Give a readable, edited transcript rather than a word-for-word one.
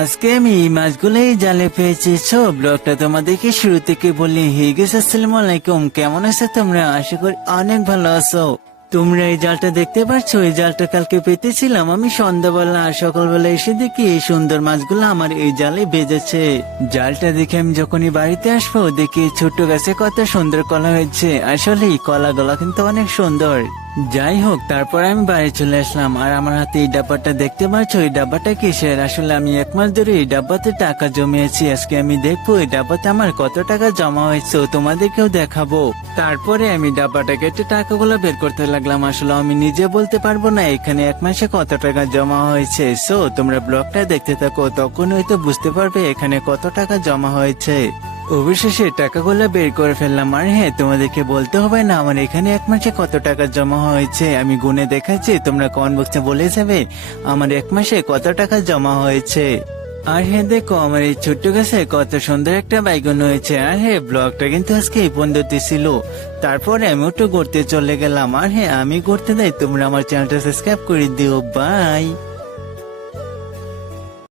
আজকে আমি এই মাছগুলোই জালে পেয়েছি। ব্লগটা তোমাদেরকে শুরু থেকে বলি। হে গেস, আসসালামু আলাইকুম, কেমন আছো তোমরা? আশা করি অনেক ভালো আছো। তোমরা এই জালটা দেখতে পাচ্ছ, এই জালটা কালকে পেতেছিলাম আমি সন্ধ্যাবেলা, আর সকালবেলা এসে দেখি এই সুন্দর মাছগুলো আমার এই জালে বেজেছে। জালটা দেখে আমি যখনই বাড়িতে আসবো দেখি ছোট্ট গাছে কত সুন্দর কলা হয়েছে। আসলে এই কলাগুলো কিন্তু অনেক সুন্দর। যাই হোক, তারপর আমি বাড়ি চলে আসলাম, আর আমার হাতে এই ডাব্বাটা দেখতে পাচ্ছ, এই ডাব্বাটা কিসের? আসলে আমি 1 মাস ধরে এই ডাব্বাতে টাকা জমিয়েছি। আজকে আমি দেখবো এই ডাব্বাতে আমার কত টাকা জমা হয়েছে, তোমাদেরকেও দেখাবো। তারপরে আমি ডাব্বাটা কেটে টাকাগুলো বের করতে লাগলাম। আসলে আমি নিজে বলতে পারবো না এখানে 1 মাসে কত টাকা জমা হয়েছে। তোমরা ব্লগটা দেখতে থাকো, তখন হয়তো বুঝতে পারবে এখানে কত টাকা জমা হয়েছে। অবশেষে টাকাগুলো বের করে ফেললাম। আর হ্যাঁ, তোমাদেরকে বলতে হবে না আমার এখানে 1 মাসে কত টাকা জমা হয়েছে, আমি গুনে দেখাচ্ছি, তোমরা কমেন্ট বক্সে বলে যাবে আমার 1 মাসে কত টাকা জমা হয়েছে। আর হ্যাঁ দেখো, আমার এই ছোট্ট গাছে কত সুন্দর একটা বাইগন হয়েছে। আর হ্যাঁ, ব্লগটা কিন্তু আজকে এই পর্যন্ত ছিল। তারপরে আমি একটু ঘুরতে চলে গেলাম। আর হ্যাঁ, আমি ঘুরতে যাই, তোমরা আমার চ্যানেলটা সাবস্ক্রাইব করে দিও। বাই।